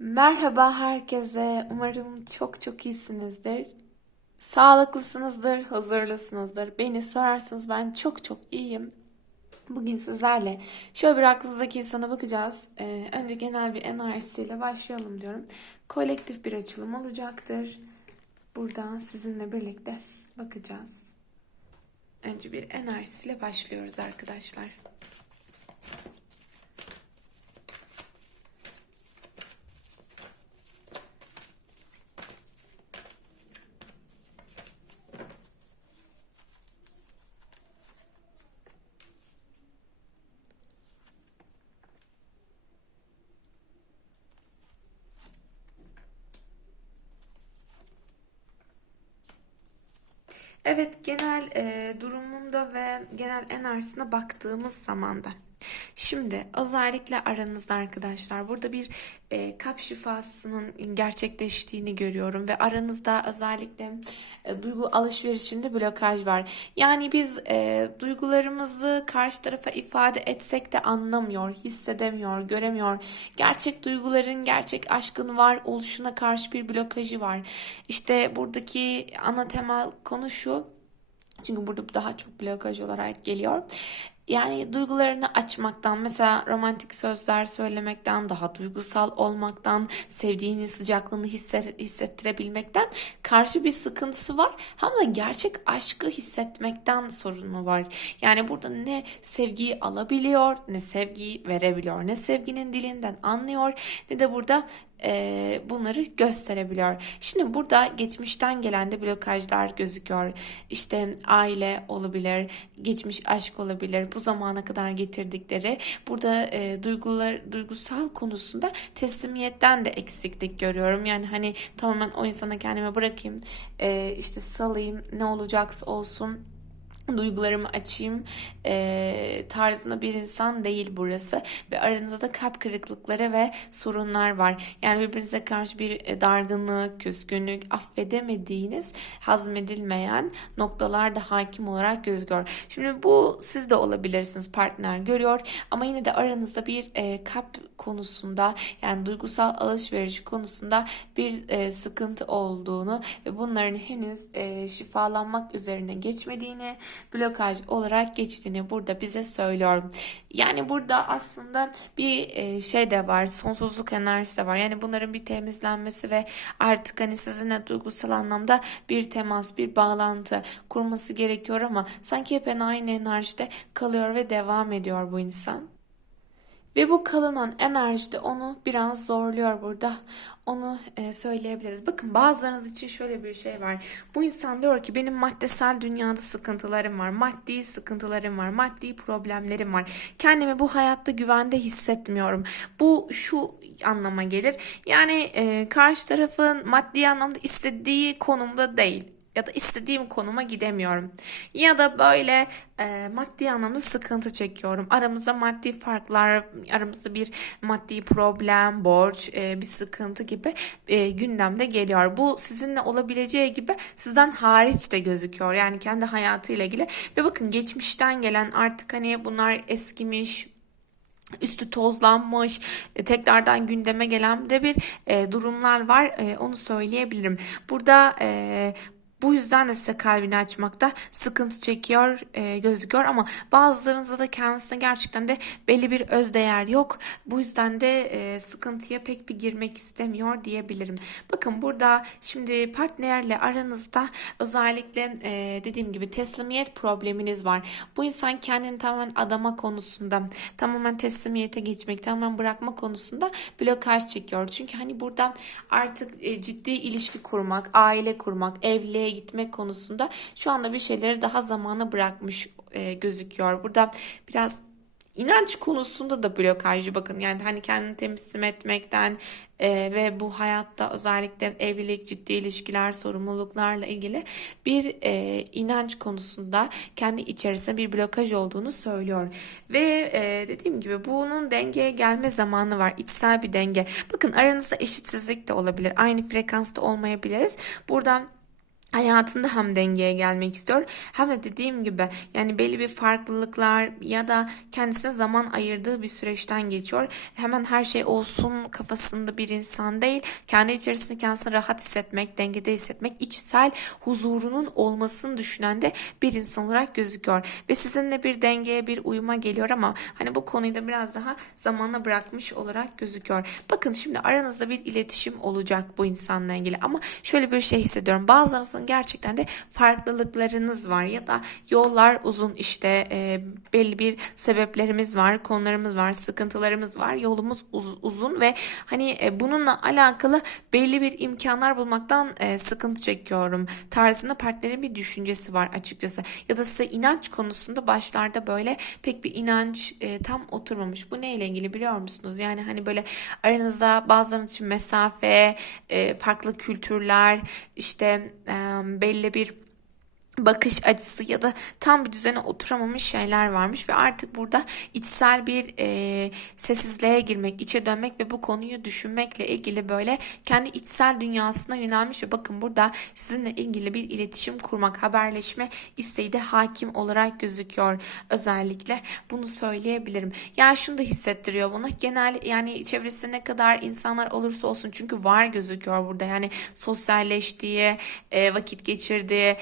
Merhaba herkese. Umarım çok çok iyisinizdir. Sağlıklısınızdır, huzurlusunuzdur. Beni sorarsanız ben çok çok iyiyim. Bugün sizlerle şöyle bir aklınızdaki insana bakacağız. Ee, önce genel bir enerjisiyle başlayalım diyorum. Kolektif bir açılım olacaktır. Buradan sizinle birlikte bakacağız. Önce bir enerjisiyle başlıyoruz arkadaşlar. Evet, genel e, durumunda ve genel enerjisine baktığımız zaman da. Şimdi özellikle aranızda arkadaşlar burada bir e, kalp şifasının gerçekleştiğini görüyorum ve aranızda özellikle e, duygu alışverişinde blokaj var. Yani biz e, duygularımızı karşı tarafa ifade etsek de anlamıyor, hissedemiyor, göremiyor. Gerçek duyguların, gerçek aşkın var oluşuna karşı bir blokajı var. İşte buradaki ana temel konu şu. Çünkü burada daha çok blokaj olarak geliyor. Yani duygularını açmaktan, mesela romantik sözler söylemekten, daha duygusal olmaktan, sevdiğinin sıcaklığını hisset, hissettirebilmekten karşı bir sıkıntısı var. Hem de gerçek aşkı hissetmekten sorunu var. Yani burada ne sevgiyi alabiliyor, ne sevgiyi verebiliyor, ne sevginin dilinden anlıyor, ne de burada e, bunları gösterebiliyor. Şimdi burada geçmişten gelen de blokajlar gözüküyor. İşte aile olabilir, geçmiş aşk olabilir, bu zamana kadar getirdikleri. Burada e, duygular, duygusal konusunda teslimiyetten de eksiklik görüyorum. Yani hani tamamen o insana kendime bırakayım, e, işte salayım, ne olacaksa olsun duygularımı açayım e, tarzında bir insan değil burası ve aranızda da kalp kırıklıkları ve sorunlar var. Yani birbirinize karşı bir e, dargınlık, küskünlük, affedemediğiniz, hazmedilmeyen noktalar da hakim olarak gözüküyor. Şimdi bu siz de olabilirsiniz partner görüyor ama yine de aranızda bir e, kalp konusunda yani duygusal alışveriş konusunda bir e, sıkıntı olduğunu ve bunların henüz e, şifalanmak üzerine geçmediğini blokaj olarak geçtiğini burada bize söylüyor. Yani burada aslında bir e, şey de var, sonsuzluk enerjisi de var. Yani bunların bir temizlenmesi ve artık hani sizinle duygusal anlamda bir temas, bir bağlantı kurması gerekiyor ama sanki hep aynı enerjide kalıyor ve devam ediyor bu insan. Ve bu kalınan enerji de onu biraz zorluyor burada. Onu e, söyleyebiliriz. Bakın bazılarınız için şöyle bir şey var. Bu insan diyor ki benim maddesel dünyada sıkıntılarım var. Maddi sıkıntılarım var. Maddi problemlerim var. Kendimi bu hayatta güvende hissetmiyorum. Bu şu anlama gelir. Yani e, karşı tarafın maddi anlamda istediği konumda değil ya da istediğim konuma gidemiyorum. Ya da böyle e, maddi anlamda sıkıntı çekiyorum. Aramızda maddi farklar, aramızda bir maddi problem, borç, e, bir sıkıntı gibi e, gündemde geliyor. Bu sizinle olabileceği gibi sizden hariç de gözüküyor. Yani kendi hayatıyla ilgili. Ve bakın geçmişten gelen artık hani bunlar eskimiş, üstü tozlanmış, e, tekrardan gündeme gelen de bir e, durumlar var. E, onu söyleyebilirim. Burada e, bu yüzden de size kalbini açmakta sıkıntı çekiyor e, gözüküyor ama bazılarınızda da kendisine gerçekten de belli bir özdeğer yok. Bu yüzden de e, sıkıntıya pek bir girmek istemiyor diyebilirim. Bakın burada şimdi partnerle aranızda özellikle e, dediğim gibi teslimiyet probleminiz var. Bu insan kendini tamamen adama konusunda tamamen teslimiyete geçmek, tamamen bırakma konusunda blokaj çekiyor. Çünkü hani burada artık e, ciddi ilişki kurmak, aile kurmak, evliliğe gitmek konusunda şu anda bir şeyleri daha zamana bırakmış e, gözüküyor. Burada biraz İnanç konusunda da blokajlı bakın yani hani kendini temsil etmekten e, ve bu hayatta özellikle evlilik, ciddi ilişkiler, sorumluluklarla ilgili bir e, inanç konusunda kendi içerisinde bir blokaj olduğunu söylüyor. Ve e, dediğim gibi bunun dengeye gelme zamanı var. içsel bir denge. Bakın aranızda eşitsizlik de olabilir. Aynı frekansta olmayabiliriz. Buradan hayatında hem dengeye gelmek istiyor hem de dediğim gibi yani belli bir farklılıklar ya da kendisine zaman ayırdığı bir süreçten geçiyor. Hemen her şey olsun kafasında bir insan değil. Kendi içerisinde kendisini rahat hissetmek, dengede hissetmek, içsel huzurunun olmasını düşünen de bir insan olarak gözüküyor. Ve sizinle bir dengeye, bir uyuma geliyor ama hani bu konuyu da biraz daha zamana bırakmış olarak gözüküyor. Bakın şimdi aranızda bir iletişim olacak bu insanla ilgili ama şöyle bir şey hissediyorum. Bazılarınızın gerçekten de farklılıklarınız var ya da yollar uzun işte e, belli bir sebeplerimiz var, konularımız var, sıkıntılarımız var. Yolumuz uz- uzun ve hani e, bununla alakalı belli bir imkanlar bulmaktan e, sıkıntı çekiyorum. Tarzında partnerin bir düşüncesi var açıkçası. Ya da size inanç konusunda başlarda böyle pek bir inanç e, tam oturmamış. Bu neyle ilgili biliyor musunuz? Yani hani böyle aranızda bazılarınız için mesafe, e, farklı kültürler, işte e, belli bir bakış açısı ya da tam bir düzene oturamamış şeyler varmış ve artık burada içsel bir e, sessizliğe girmek, içe dönmek ve bu konuyu düşünmekle ilgili böyle kendi içsel dünyasına yönelmiş ve bakın burada sizinle ilgili bir iletişim kurmak, haberleşme isteği de hakim olarak gözüküyor özellikle. Bunu söyleyebilirim. Ya şunu da hissettiriyor bana. Genel yani çevresinde ne kadar insanlar olursa olsun çünkü var gözüküyor burada. Yani sosyalleştiği, e, vakit geçirdiği,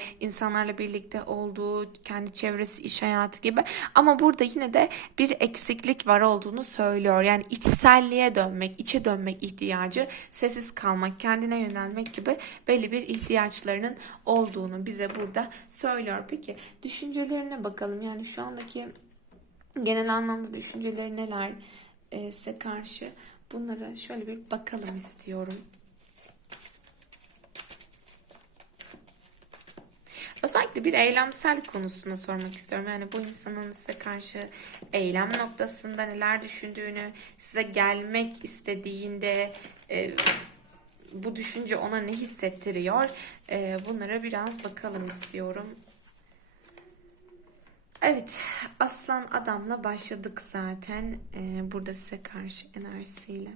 insanlarla birlikte olduğu, kendi çevresi, iş hayatı gibi. Ama burada yine de bir eksiklik var olduğunu söylüyor. Yani içselliğe dönmek, içe dönmek ihtiyacı, sessiz kalmak, kendine yönelmek gibi belli bir ihtiyaçlarının olduğunu bize burada söylüyor. Peki düşüncelerine bakalım. Yani şu andaki genel anlamda düşünceleri neler e, size karşı bunlara şöyle bir bakalım istiyorum. Özellikle bir eylemsel konusunda sormak istiyorum. Yani bu insanın size karşı eylem noktasında neler düşündüğünü, size gelmek istediğinde e, bu düşünce ona ne hissettiriyor? E, bunlara biraz bakalım istiyorum. Evet, aslan adamla başladık zaten e, burada size karşı enerjisiyle.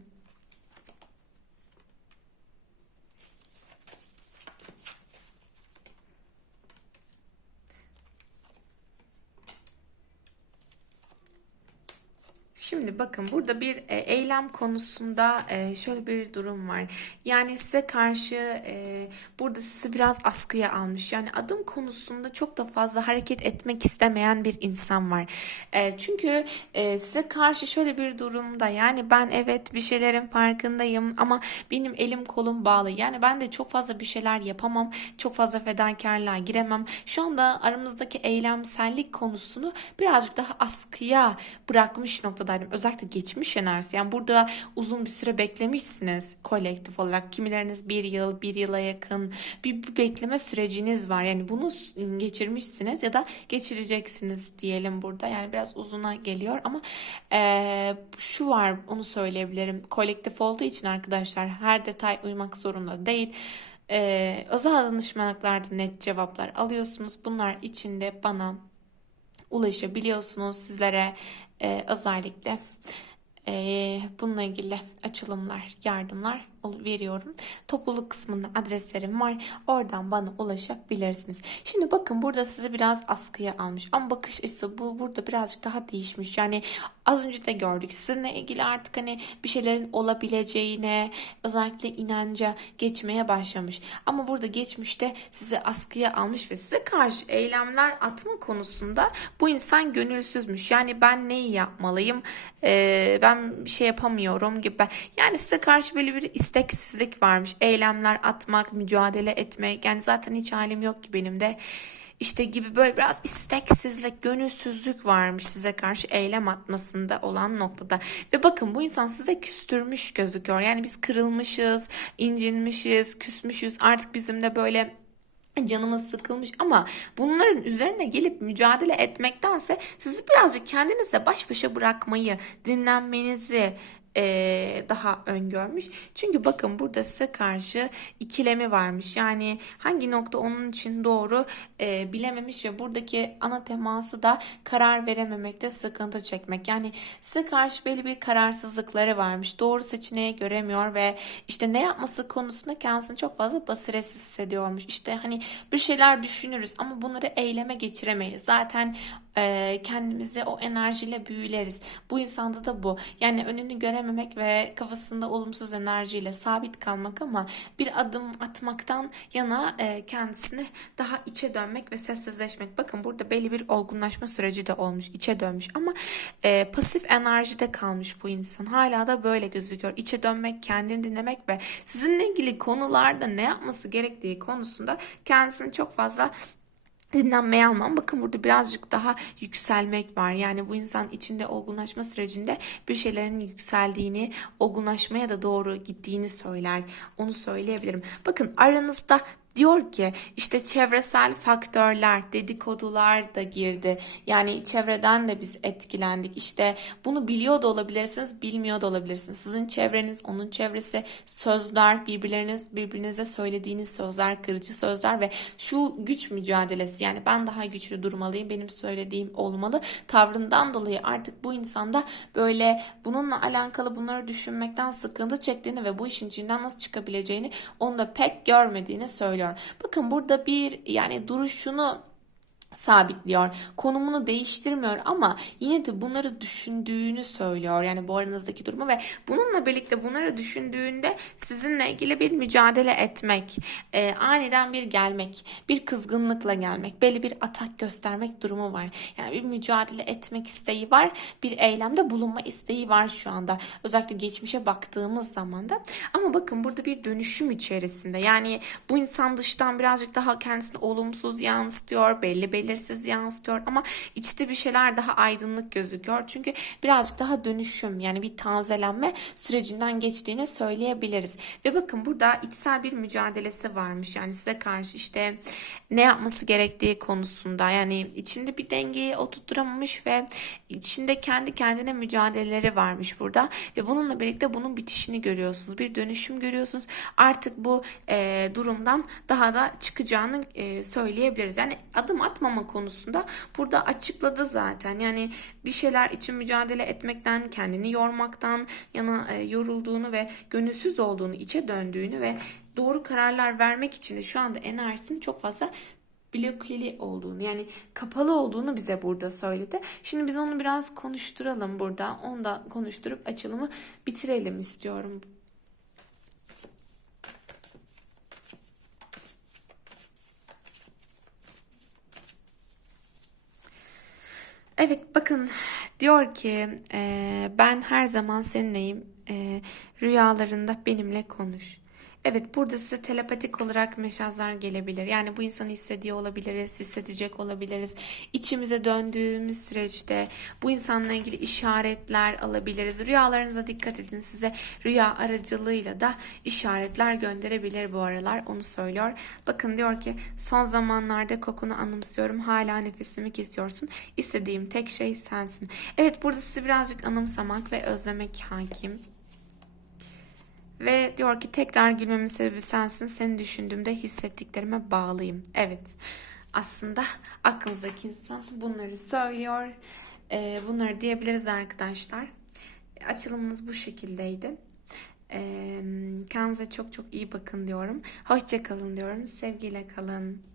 Şimdi bakın burada bir e, eylem konusunda e, şöyle bir durum var. Yani size karşı e, burada sizi biraz askıya almış. Yani adım konusunda çok da fazla hareket etmek istemeyen bir insan var. Çünkü size karşı şöyle bir durumda yani ben evet bir şeylerin farkındayım ama benim elim kolum bağlı. Yani ben de çok fazla bir şeyler yapamam. Çok fazla fedakarlığa giremem. Şu anda aramızdaki eylemsellik konusunu birazcık daha askıya bırakmış noktadaydım. Özellikle geçmiş enerjisi. Yani burada uzun bir süre beklemişsiniz kolektif olarak. Kimileriniz bir yıl, bir yıla yakın bir, bir bekleme süreciniz var. Yani bunu geçirmişsiniz ya da geçireceksiniz diyelim burada. Yani biraz uzuna geliyor ama e, şu var onu söyleyebilirim. Kolektif olduğu için arkadaşlar her detay uymak zorunda değil. Ee, özel danışmanlıklarda net cevaplar alıyorsunuz. Bunlar içinde bana ulaşabiliyorsunuz sizlere e, özellikle e, bununla ilgili açılımlar, yardımlar veriyorum. Topluluk kısmında adreslerim var. Oradan bana ulaşabilirsiniz. Şimdi bakın burada sizi biraz askıya almış. Ama bakış açısı bu burada birazcık daha değişmiş. Yani az önce de gördük. Sizinle ilgili artık hani bir şeylerin olabileceğine özellikle inanca geçmeye başlamış. Ama burada geçmişte sizi askıya almış ve size karşı eylemler atma konusunda bu insan gönülsüzmüş. Yani ben neyi yapmalıyım? Ee, ben bir şey yapamıyorum gibi. Yani size karşı böyle bir isteksizlik varmış. Eylemler atmak, mücadele etmek. Yani zaten hiç halim yok ki benim de. İşte gibi böyle biraz isteksizlik, gönülsüzlük varmış size karşı eylem atmasında olan noktada. Ve bakın bu insan size küstürmüş gözüküyor. Yani biz kırılmışız, incinmişiz, küsmüşüz. Artık bizim de böyle canımız sıkılmış ama bunların üzerine gelip mücadele etmektense sizi birazcık kendinizle baş başa bırakmayı, dinlenmenizi, e, daha öngörmüş. Çünkü bakın burada size karşı ikilemi varmış. Yani hangi nokta onun için doğru e, bilememiş ve buradaki ana teması da karar verememekte sıkıntı çekmek. Yani size karşı belli bir kararsızlıkları varmış. Doğru seçeneği göremiyor ve işte ne yapması konusunda kendisini çok fazla basiretsiz hissediyormuş. İşte hani bir şeyler düşünürüz ama bunları eyleme geçiremeyiz. Zaten e, kendimizi o enerjiyle büyüleriz. Bu insanda da bu. Yani önünü görememek ve kafasında olumsuz enerjiyle sabit kalmak ama bir adım atmaktan yana e, kendisini daha içe dönmek ve sessizleşmek. Bakın burada belli bir olgunlaşma süreci de olmuş, içe dönmüş ama e, pasif enerjide kalmış bu insan. Hala da böyle gözüküyor. İçe dönmek, kendini dinlemek ve sizinle ilgili konularda ne yapması gerektiği konusunda kendisini çok fazla dinlenmeye almam. Bakın burada birazcık daha yükselmek var. Yani bu insan içinde olgunlaşma sürecinde bir şeylerin yükseldiğini, olgunlaşmaya da doğru gittiğini söyler. Onu söyleyebilirim. Bakın aranızda Diyor ki işte çevresel faktörler, dedikodular da girdi. Yani çevreden de biz etkilendik. İşte bunu biliyor da olabilirsiniz, bilmiyor da olabilirsiniz. Sizin çevreniz, onun çevresi, sözler, birbirleriniz birbirinize söylediğiniz sözler, kırıcı sözler ve şu güç mücadelesi yani ben daha güçlü durmalıyım, benim söylediğim olmalı tavrından dolayı artık bu insanda böyle bununla alakalı bunları düşünmekten sıkıntı çektiğini ve bu işin içinden nasıl çıkabileceğini onu da pek görmediğini söylüyor. Bakın burada bir yani duruşunu sabitliyor. Konumunu değiştirmiyor ama yine de bunları düşündüğünü söylüyor. Yani bu aranızdaki durumu ve bununla birlikte bunları düşündüğünde sizinle ilgili bir mücadele etmek, e, aniden bir gelmek, bir kızgınlıkla gelmek, belli bir atak göstermek durumu var. Yani bir mücadele etmek isteği var, bir eylemde bulunma isteği var şu anda. Özellikle geçmişe baktığımız zaman da. Ama bakın burada bir dönüşüm içerisinde. Yani bu insan dıştan birazcık daha kendisini olumsuz yansıtıyor, belli belli belirsiz yansıtıyor ama içte bir şeyler daha aydınlık gözüküyor. Çünkü birazcık daha dönüşüm yani bir tazelenme sürecinden geçtiğini söyleyebiliriz. Ve bakın burada içsel bir mücadelesi varmış. Yani size karşı işte ne yapması gerektiği konusunda yani içinde bir dengeyi oturtturamamış ve içinde kendi kendine mücadeleleri varmış burada ve bununla birlikte bunun bitişini görüyorsunuz. Bir dönüşüm görüyorsunuz. Artık bu e, durumdan daha da çıkacağını e, söyleyebiliriz. Yani adım atmama konusunda burada açıkladı zaten. Yani bir şeyler için mücadele etmekten, kendini yormaktan yana e, yorulduğunu ve gönülsüz olduğunu, içe döndüğünü ve doğru kararlar vermek için de şu anda enerjisinin çok fazla blokeli olduğunu yani kapalı olduğunu bize burada söyledi. Şimdi biz onu biraz konuşturalım burada. Onu da konuşturup açılımı bitirelim istiyorum. Evet bakın diyor ki e, ben her zaman seninleyim e, rüyalarında benimle konuş. Evet burada size telepatik olarak mesajlar gelebilir. Yani bu insanı hissediyor olabiliriz, hissedecek olabiliriz. İçimize döndüğümüz süreçte bu insanla ilgili işaretler alabiliriz. Rüyalarınıza dikkat edin. Size rüya aracılığıyla da işaretler gönderebilir bu aralar. Onu söylüyor. Bakın diyor ki son zamanlarda kokunu anımsıyorum. Hala nefesimi kesiyorsun. İstediğim tek şey sensin. Evet burada sizi birazcık anımsamak ve özlemek hakim. Ve diyor ki tekrar gülmemin sebebi sensin. Seni düşündüğümde hissettiklerime bağlıyım. Evet. Aslında aklınızdaki insan bunları söylüyor. Ee, bunları diyebiliriz arkadaşlar. Açılımımız bu şekildeydi. Ee, kendinize çok çok iyi bakın diyorum. Hoşça kalın diyorum. Sevgiyle kalın.